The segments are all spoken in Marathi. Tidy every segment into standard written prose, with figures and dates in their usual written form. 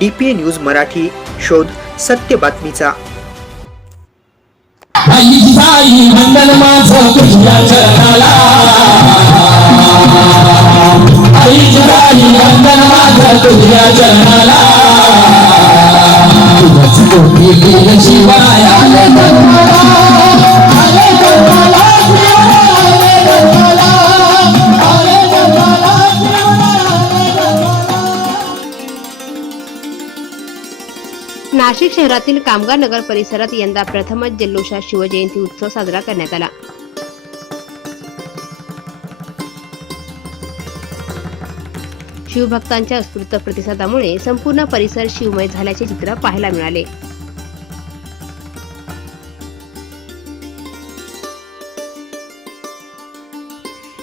DPA न्यूज मराठी, शोध सत्य बातमीचा. वंदन माझं तुझ्या चरणाला, वंदन माझं तुझ्या चरणाला, तुझी कोटी केलं शिवाय आले जन्माला, आले जन्माला, आले जन्माला, आले जन्माला, नाशिक शहरातील कामगार नगर परिसरात यंदा प्रथमच जल्लोषात शिवजयंती उत्सव साजरा करण्यात आला. शिवभक्तांच्या उत्स्फूर्त प्रतिसादामुळे संपूर्ण परिसर शिवमय झाल्याचे चित्र पाहायला मिळाले.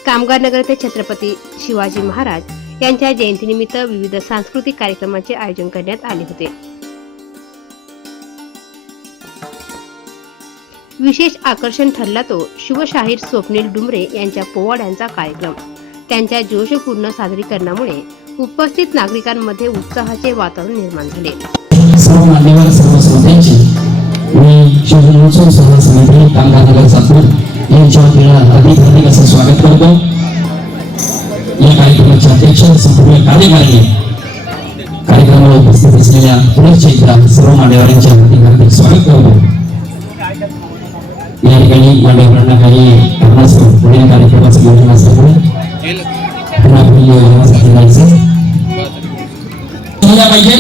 कामगार नगर येथे छत्रपती शिवाजी महाराज यांच्या जयंतीनिमित्त विविध सांस्कृतिक कार्यक्रमांचे आयोजन करण्यात आले होते. विशेष आकर्षण ठरला तो शिवशाहीर स्वप्नील डुमरे यांच्या पोवाड्यांचा कार्यक्रम. त्यांच्या जोशपूर्ण सादरीकरणामुळे उपस्थित नागरिकांमध्ये उत्साहाचे वातावरण निर्माण झाले. सर्व मान्यवर सर्व श्रोत्यांची मी शिवजन्मोत्सव सभा समिती कामगार नगर सातपूर यांच्या वतीनं हार्दिक असं स्वागत करतो. या कार्यक्रमाचे अध्यक्ष संपूर्ण कार्यकारिणी कार्यक्रमाला उपस्थित असलेल्या पुनश्च एकदा सर्व मान्यवरांचे हार्दिक स्वागत करतो. या ठिकाणी मान्यवरांना काही कारणास्तव पुढील कार्यक्रमाचं नियोजन असल्यामुळे पाहिजे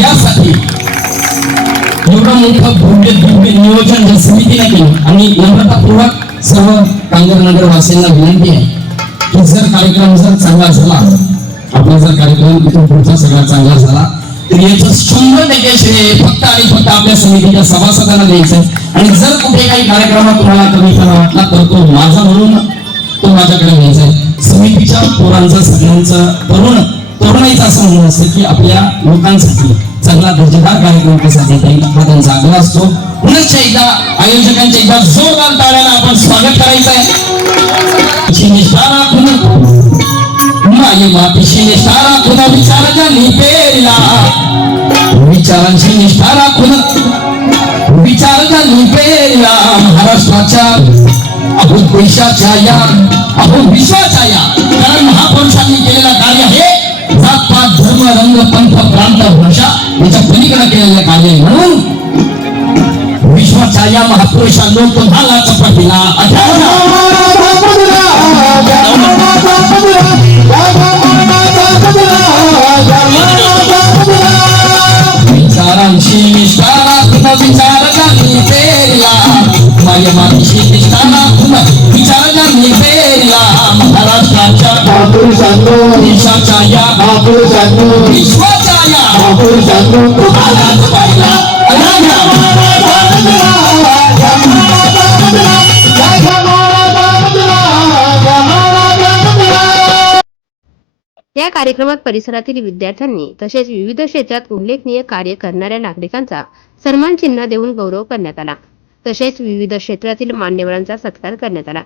यासाठी एवढं मोठं भव्य दिव्य नियोजन जर समितीने केलं आणि नम्रतापूर्वक सर्व कामगार नगर वासियांना विनंती आहे की जर कार्यक्रम जर चांगला झाला, आपला जर कार्यक्रम इथून पुढचा सगळा चांगला झाला तर याचं 100% श्रेय फक्त आणि फक्त आपल्या समितीच्या सभासदांना द्यायचं. आणि जर कुठे काही कार्यक्रमात तुम्हाला कमीपणा वाटला तर तो माझा म्हणून तो माझ्याकडे घ्यायचा. समितीच्या पोरांचं सगळ्यांचं तरुणाईचं असं म्हणणं असतं की आपल्या लोकांसाठी चांगला दर्जेदार कार्यक्रम कसा देता येईल हा त्यांचा आग्रह असतो. पुनश्च एकदा आयोजकांच्या एकदा जोरदार टाळ्याला आपण स्वागत करायचं आहे. निष्ठा राखून माय मातीशी निष्ठा राखून विचारांच्या निपेला, विचारांची निष्ठा राखून विचारांच्या निपेला, महाराष्ट्राच्या अहो देशाच्या या अहो विश्वाच्या या, कारण महापुरुषांनी केलेलं कार्य हे जात पात धर्म रंग पंथ प्रांत भाषा याच्या पलीकडे केलेलं कार्य आहे. म्हणून विश्वाच्या या महापुरुषांनो तुम्हाला चपातीला विचारांची निष्ठा राखून विचारांनी पेरला, माझ्या मातीशी निष्ठा राखून विचारांनी पेरला, महाराष्ट्राच्या देशाच्या या विश्वाच्या या तुम्हालाच पाहिला. या कार्यक्रमात परिसरातील विद्यार्थ्यांनी तसेच विविध क्षेत्रात उल्लेखनीय कार्य करणाऱ्या नागरिकांचा सन्मान चिन्ह देऊन गौरव करण्यात आला. तसेच विविध क्षेत्रातील मान्यवरांचा सत्कार करण्यात आला.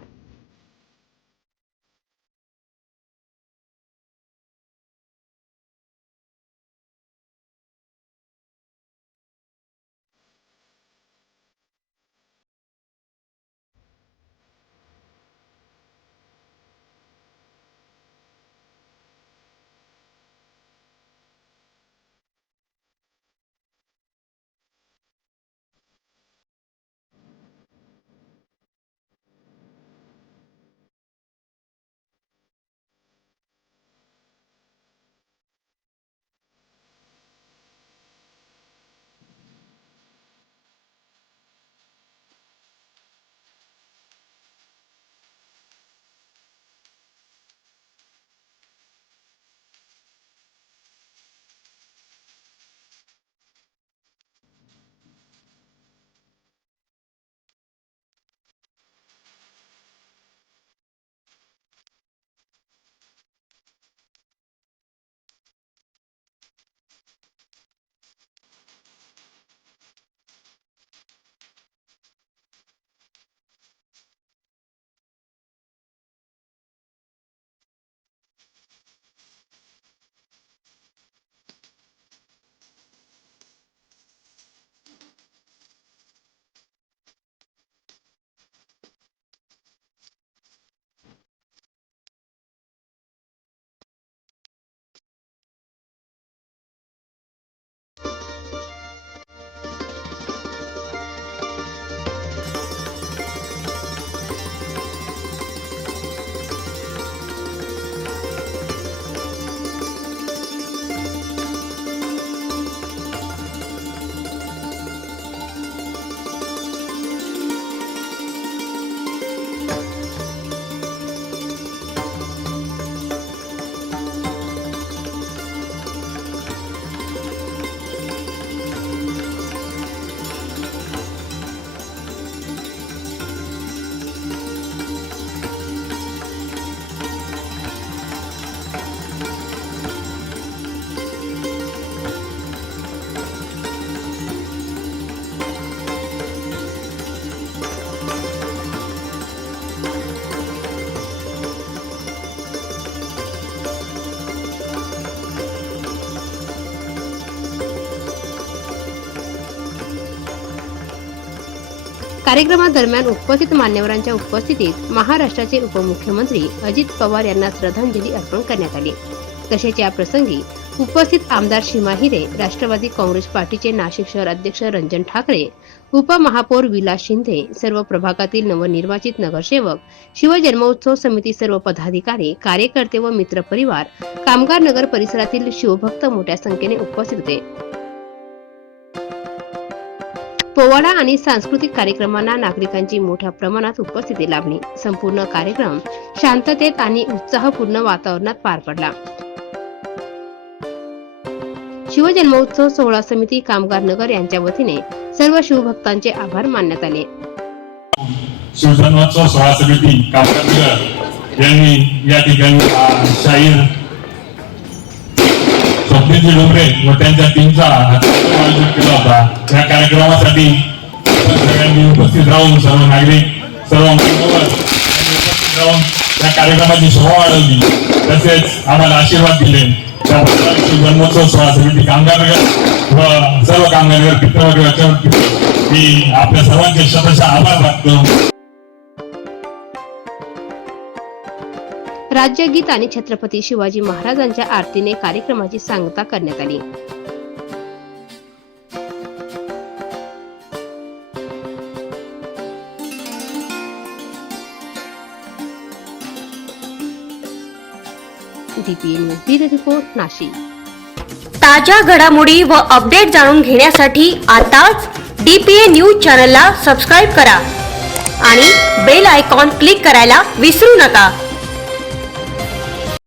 कार्यक्रमादरम्यान उपस्थित मान्यवरांच्या उपस्थितीत महाराष्ट्राचे उपमुख्यमंत्री अजित पवार यांना श्रद्धांजली अर्पण करण्यात आली। तसेच या प्रसंगी उपस्थित आमदार सीमा हिरे, राष्ट्रवादी काँग्रेस पार्टीचे नाशिक शहर अध्यक्ष रंजन ठाकरे, उपमहापौर विलास शिंदे, सर्व प्रभागातील नवनिर्वाचित नगरसेवक, शिवजन्मोत्सव समिती सर्व पदाधिकारी, कार्यकर्ते व मित्रपरिवार, कामगार नगर परिसरातील शिवभक्त मोठ्या संख्येने उपस्थित होते। पोवाडा आणि सांस्कृतिक कार्यक्रमांना नागरिकांची मोठ्या प्रमाणात उपस्थिती लाभली। संपूर्ण कार्यक्रम शांततेत आणि उत्साहपूर्ण वातावरणात पार पडला। शिवजन्मोत्सव सोहळा समिती कामगार नगर यांच्या वतीने सर्व शिवभक्तांचे आभार मानण्यात आले। शिवजन्मोत्सव सोहळा समिती कामगार नगर यांनी या ठिकाणी शाहीर स्वप्नील डुमरे व त्यांच्या टीमचा आयोजित केला होता। या कार्यक्रमासाठी सगळ्यांनी उपस्थित राहून सर्व नागरिक, सर्व मान्यवर उपस्थित राहून या कार्यक्रमाची शोभा वाढवली, तसेच आम्हाला आशीर्वाद दिले। त्याबद्दल शिवजन्मोत्सव सोहळा समिती कामगार नगर व सर्व कामगार नगर पित्रवर्गाच्या वतीने मी आपल्या सर्वांचे शतशः आभार मानतो। राज्यगीत आणि छत्रपती शिवाजी महाराजांच्या आरतीने कार्यक्रमाची सांगता करण्यात आली। DPN news bureau report Nashik. ताज्या घडामोडी व अपडेट जाणून घेण्यासाठी आताच DPN न्यूज चॅनलला सबस्क्राईब करा आणि बेल आयकॉन क्लिक करायला विसरू नका।